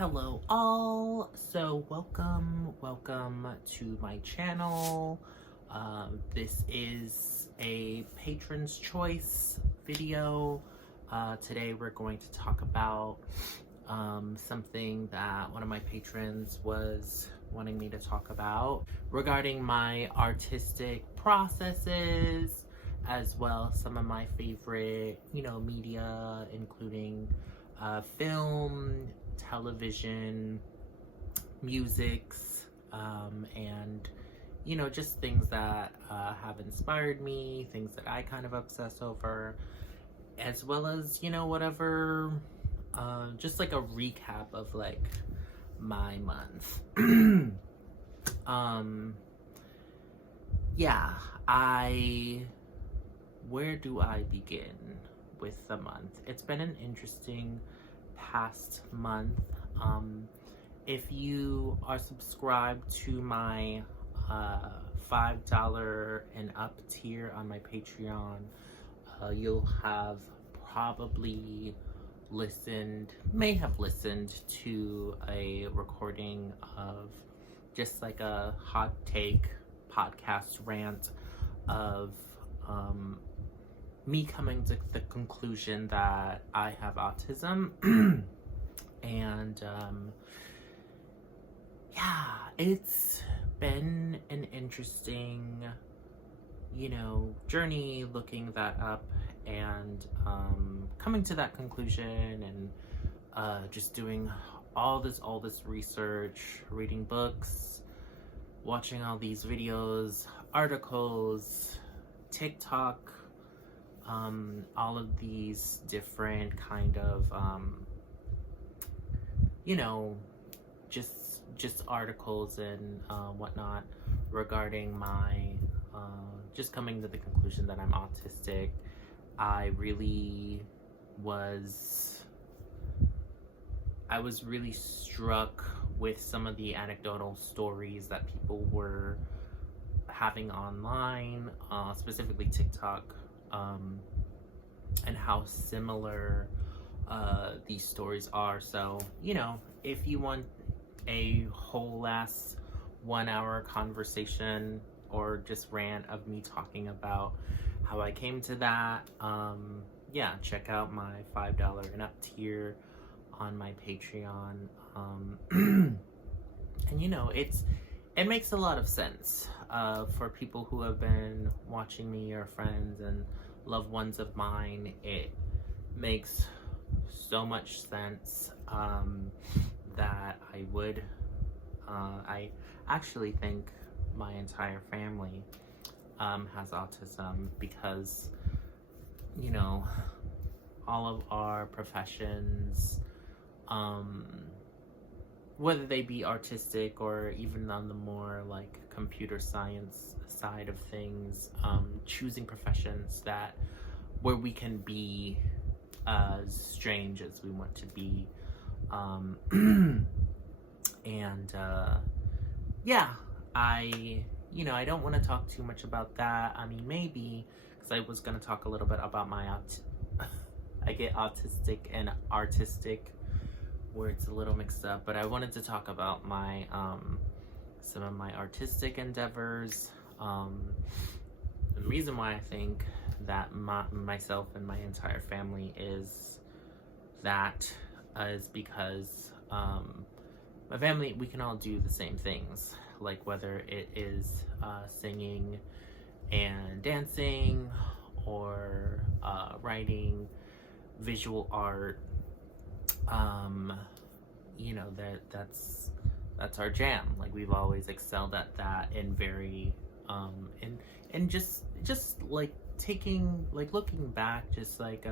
Hello all, so welcome to my channel. This is a Patron's Choice video. Today we're going to talk about something that one of my patrons was wanting me to talk about regarding my artistic processes, as well as some of my favorite, media, including film, television, musics, and just things that have inspired me, things that I kind of obsess over, as well as whatever, just like a recap of like my month. Yeah, where do I begin with the month? It's been an interesting past month. If you are subscribed to my $5 and up tier on my Patreon, you'll have probably may have listened to a recording of just like a hot take podcast rant of me coming to the conclusion that I have autism. And yeah, it's been an interesting journey looking that up and coming to that conclusion, and just doing all this research, reading books, watching all these videos, articles, TikTok, all of these different kind of just articles and whatnot regarding my just coming to the conclusion that I'm autistic. I was really struck with some of the anecdotal stories that people were having online, specifically TikTok, and how similar these stories are. So, if you want a whole ass 1 hour conversation or just rant of me talking about how I came to that, yeah, check out my $5 and up tier on my Patreon. And it makes a lot of sense for people who have been watching me, or friends and loved ones of mine. It makes so much sense that I actually think my entire family has autism, because all of our professions, whether they be artistic or even on the more like computer science side of things, choosing professions where we can be as strange as we want to be, and yeah, I don't want to talk too much about that. I mean, maybe, because I was going to talk a little bit about my I get autistic and artistic words a little mixed up, but I wanted to talk about my some of my artistic endeavors. The reason why I think that myself and my entire family is because my family, we can all do the same things, like whether it is singing and dancing, or writing, visual art. That's our jam. Like, we've always excelled at that, and very and just like looking back, just like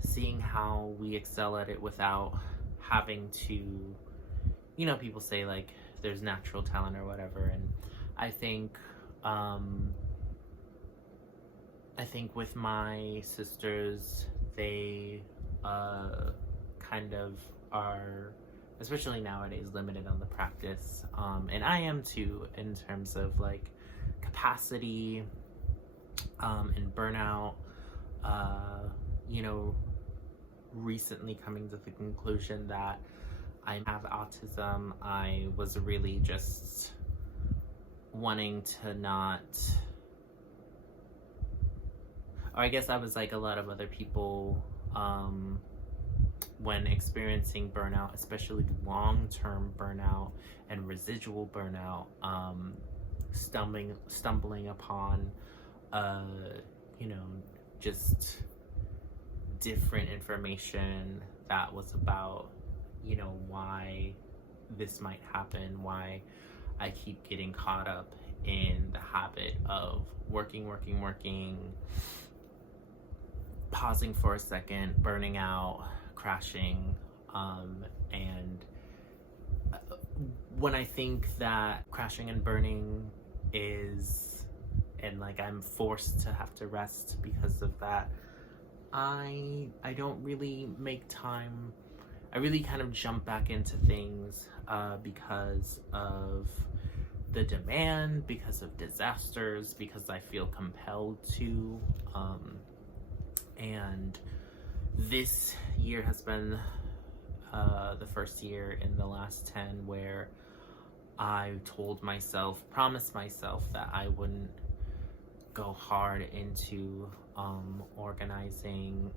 seeing how we excel at it without having to, people say like there's natural talent or whatever, and I think with my sisters, they kind of are, especially nowadays, limited on the practice, and I am too, in terms of like capacity and burnout. Recently coming to the conclusion that I have autism. I was really just wanting to not, or I guess I was like a lot of other people, when experiencing burnout, especially long-term burnout and residual burnout, stumbling upon, you know, just different information that was about, you know, why this might happen, why I keep getting caught up in the habit of working, pausing for a second, burning out, crashing, and when I think that crashing and burning is, and like I'm forced to have to rest because of that, I don't really make time. I really kind of jump back into things because of the demand, because of disasters, because I feel compelled to. And this year has been the first year in the last 10 where I promised myself that I wouldn't go hard into organizing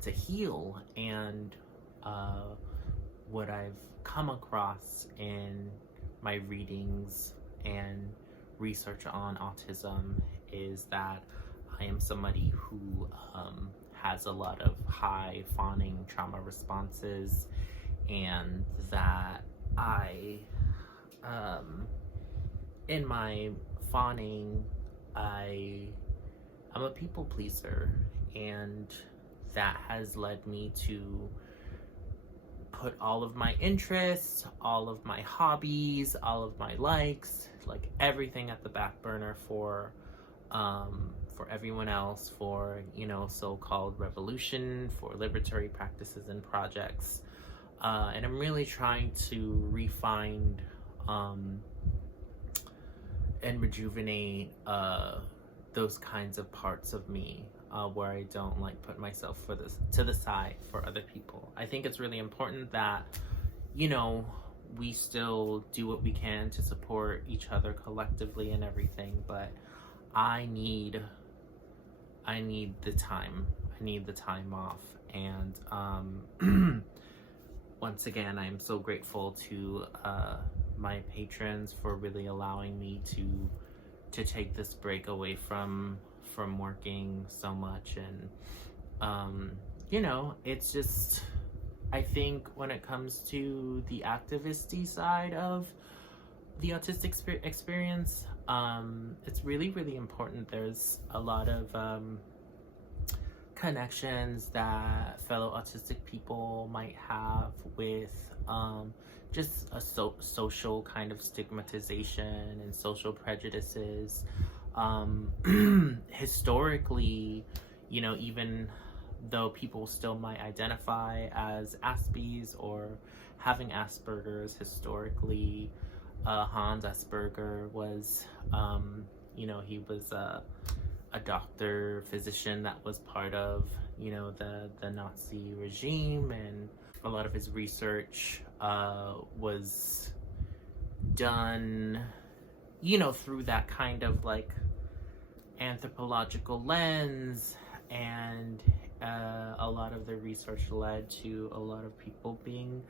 to heal. And what I've come across in my readings and research on autism is that I am somebody who has a lot of high fawning trauma responses, and that I, in my fawning, I'm a people pleaser, and that has led me to put all of my interests, all of my hobbies, all of my likes, like everything at the back burner for everyone else, for, you know, so-called revolution, for liberatory practices and projects. And I'm really trying to refine and rejuvenate those kinds of parts of me where I don't like put myself to the side for other people. I think it's really important that, you know, we still do what we can to support each other collectively and everything, but I need the time. I need the time off. And once again, I'm so grateful to my patrons for really allowing me to take this break away from working so much. And you know, it's just, I think when it comes to the activisty side of the autistic experience, it's really, really important. There's a lot of connections that fellow autistic people might have with just a social kind of stigmatization and social prejudices. Historically, you know, even though people still might identify as Aspies or having Asperger's, historically, Hans Asperger was, you know, he was a doctor, physician that was part of, you know, the Nazi regime, and a lot of his research was done, you know, through that kind of like anthropological lens, and a lot of the research led to a lot of people being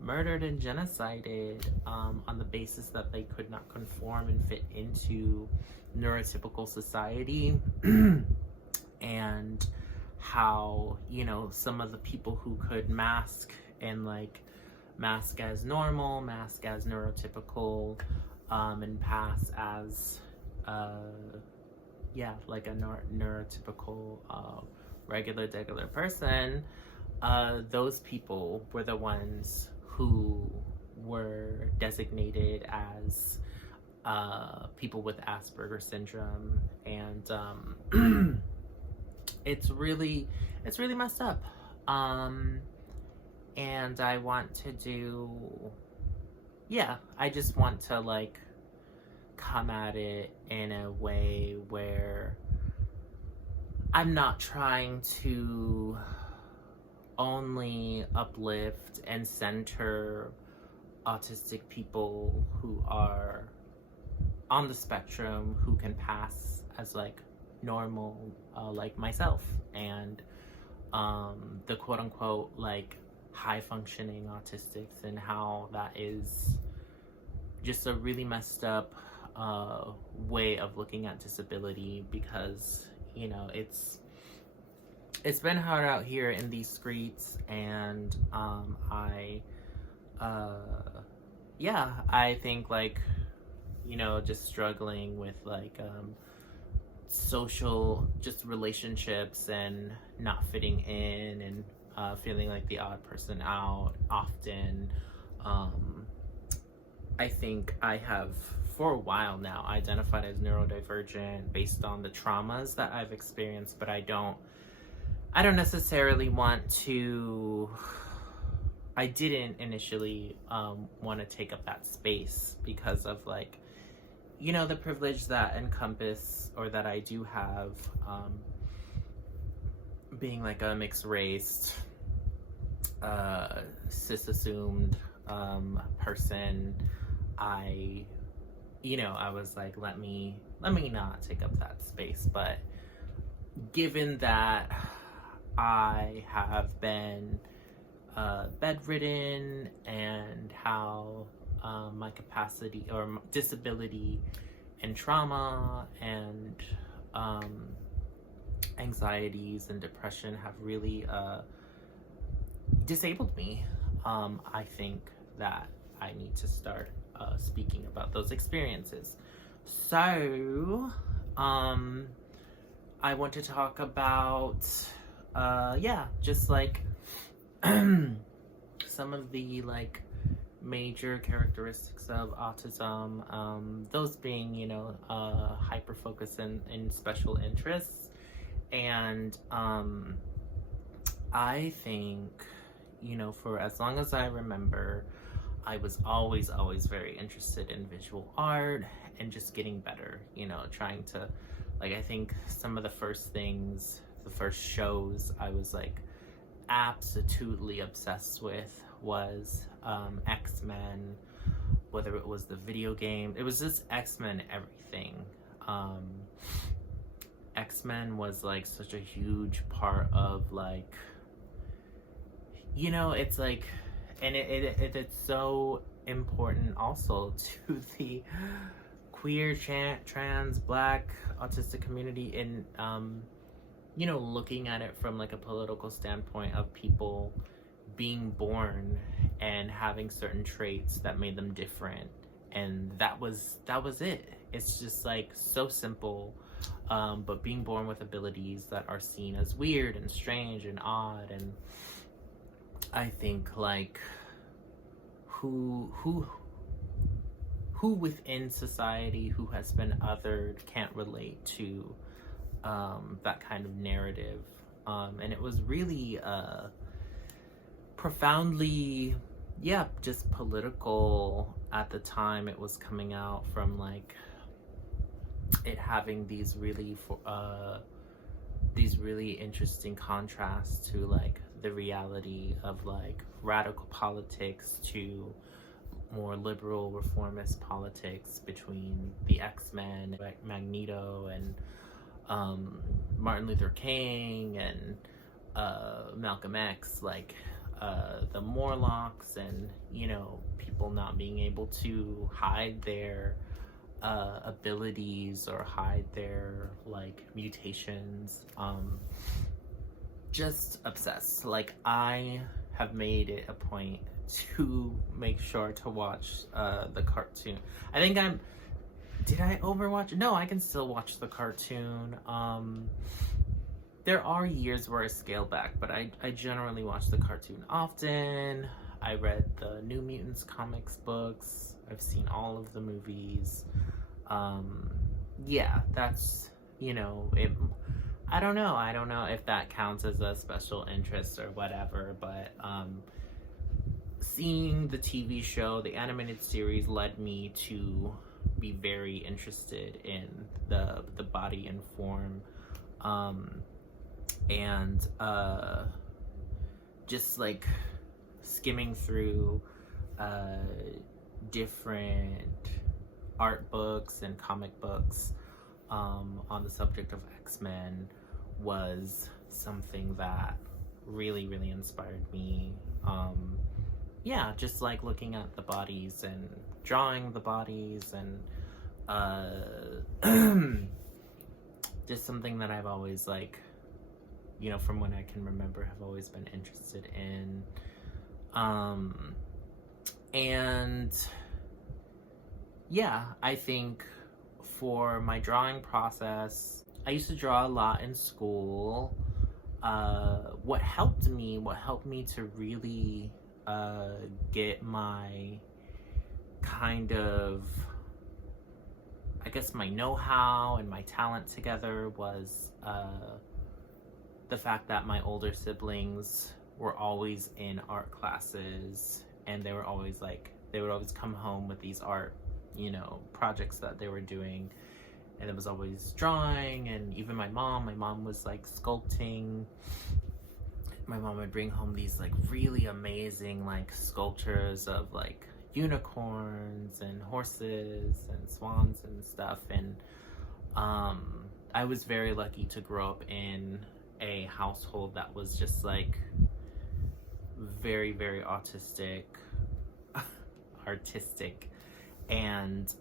murdered and genocided on the basis that they could not conform and fit into neurotypical society. And how, you know, some of the people who could mask as normal, mask as neurotypical, and pass as like a neurotypical regular person, those people were the ones who were designated as people with Asperger syndrome. And it's really messed up. And I want to I just want to like come at it in a way where I'm not trying to only uplift and center autistic people who are on the spectrum, who can pass as like normal, like myself, and the quote unquote like high functioning autistics, and how that is just a really messed up way of looking at disability, because you know it's been hard out here in these streets, and I think like, you know, just struggling with like social just relationships and not fitting in, and feeling like the odd person out often. I think I have for a while now identified as neurodivergent based on the traumas that I've experienced, but I don't necessarily want to, I didn't initially want to take up that space because of like, you know, the privilege that encompass, or that I do have, being like a mixed race, cis assumed person. I was like, let me not take up that space. But given that I have been bedridden, and how my capacity or disability and trauma and anxieties and depression have really disabled me, I think that I need to start speaking about those experiences. So I want to talk about just like some of the like major characteristics of autism, those being, you know, hyper focus in special interests. And I think, you know, for as long as I remember, I was always very interested in visual art and just getting better, you know, trying to, like, I think some of the first shows I was like absolutely obsessed with was X-Men, whether it was the video game, it was just X-Men everything. X-Men was like such a huge part of like, you know, it's like, and it's so important also to the queer, trans, black, autistic community in you know, looking at it from like a political standpoint of people being born and having certain traits that made them different, and that was it. It's just like so simple, but being born with abilities that are seen as weird and strange and odd. And I think like who within society who has been othered can't relate to that kind of narrative, and it was really profoundly just political at the time it was coming out, from like it having these really interesting contrasts to like the reality of like radical politics to more liberal reformist politics between the X-Men, like Magneto and Martin Luther King and Malcolm X, like the Morlocks, and you know, people not being able to hide their abilities or hide their like mutations. Just obsessed. Like, I have made it a point to make sure to watch the cartoon. I think did I overwatch? No, I can still watch the cartoon. There are years where I scale back, but I generally watch the cartoon often. I read the New Mutants comics books. I've seen all of the movies. Yeah, that's, you know, I don't know if that counts as a special interest or whatever, but seeing the TV show, the animated series, led me to be very interested in the body and form, and just like skimming through different art books and comic books on the subject of X-Men was something that really, really inspired me. Yeah, just like looking at the bodies and drawing the bodies, and just something that I've always, like, you know, from when I can remember, have always been interested in. And yeah, I think for my drawing process, I used to draw a lot in school. What helped me to really get my kind of, I guess, my know-how and my talent together was the fact that my older siblings were always in art classes, and they were always like, they would always come home with these art, you know, projects that they were doing, and it was always drawing. And even my mom was like sculpting. My mom would bring home these like really amazing like sculptures of like unicorns and horses and swans and stuff. And I was very lucky to grow up in a household that was just like very, very artistic, and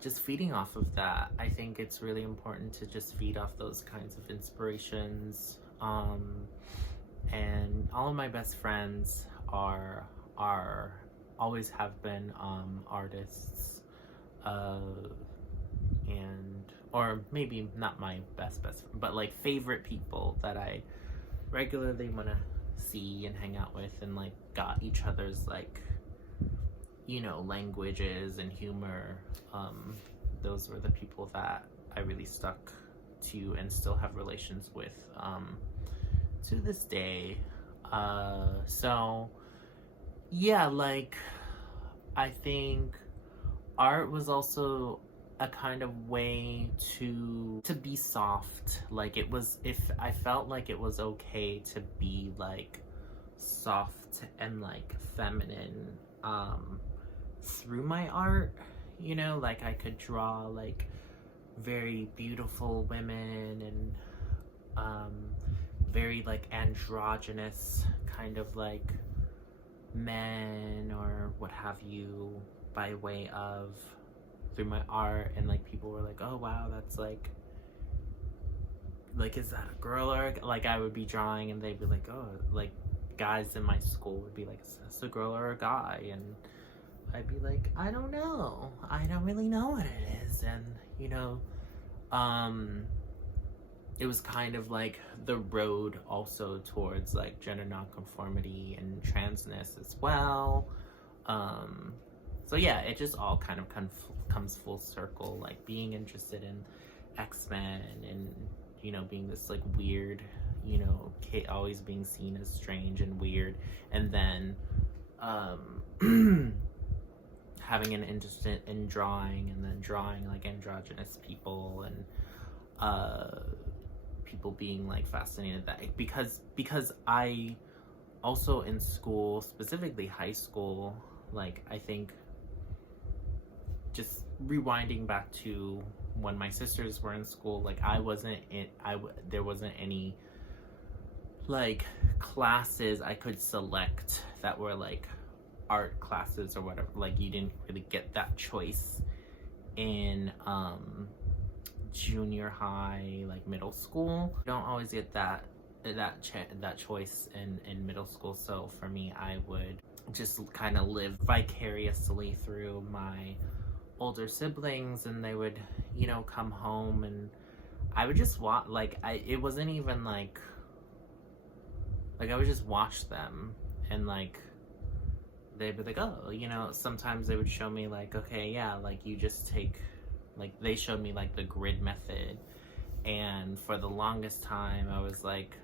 just feeding off of that. I think it's really important to just feed off those kinds of inspirations. And all of my best friends are always have been artists, and, or maybe not my best, but like favorite people that I regularly want to see and hang out with, and like got each other's, like, you know, languages and humor. Those were the people that I really stuck to and still have relations with to this day. So yeah, like, I think art was also a kind of way to be soft. Like, it was, if I felt like it was okay to be like soft and like feminine through my art, you know, like I could draw like very beautiful women and very like androgynous kind of like men or what have you, by way of through my art. And like people were like, oh wow, that's like is that a girl? Or like I would be drawing and they'd be like, oh, like guys in my school would be like, is this a girl or a guy? And I'd be like, I don't know, I don't really know what it is. And you know, it was kind of like the road also towards like gender nonconformity and transness as well. So yeah, it just all kind of comes full circle, like being interested in X-Men and, you know, being this like weird, you know, kid, always being seen as strange and weird, and then having an interest in drawing, and then drawing like androgynous people, and people being like fascinated that because I also in school, specifically high school, like I think just rewinding back to when my sisters were in school, like there wasn't any like classes I could select that were like art classes or whatever. Like you didn't really get that choice in junior high, like middle school. You don't always get that choice in middle school. So for me, I would just kind of live vicariously through my older siblings, and they would, you know, come home and I would just watch. Like it wasn't even like I would just watch them, and like they'd be like, oh, you know, sometimes they would show me like, okay, yeah, like you just take, like they showed me like the grid method, and for the longest time I was like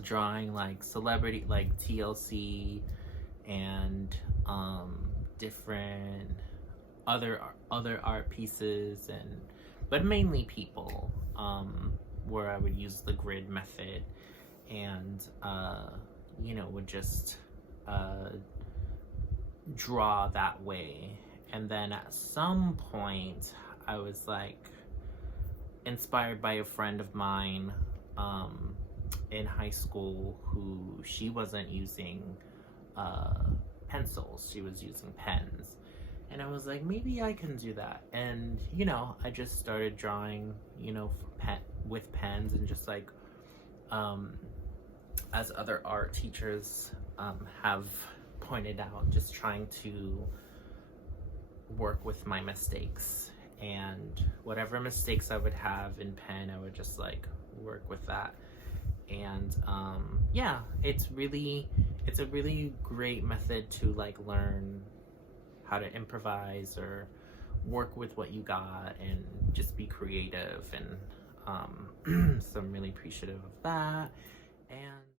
drawing like celebrity, like TLC and different other art pieces, and but mainly people, where I would use the grid method and, you know, would just draw that way. And then at some point, I was like inspired by a friend of mine in high school who she wasn't using pencils, she was using pens. And I was like, maybe I can do that. And, you know, I just started drawing, you know, with pens, and just like, as other art teachers have pointed out, just trying to work with my mistakes, and whatever mistakes I would have in pen, I would just like work with that. And yeah, it's a really great method to like learn how to improvise or work with what you got and just be creative. And so I'm really appreciative of that. And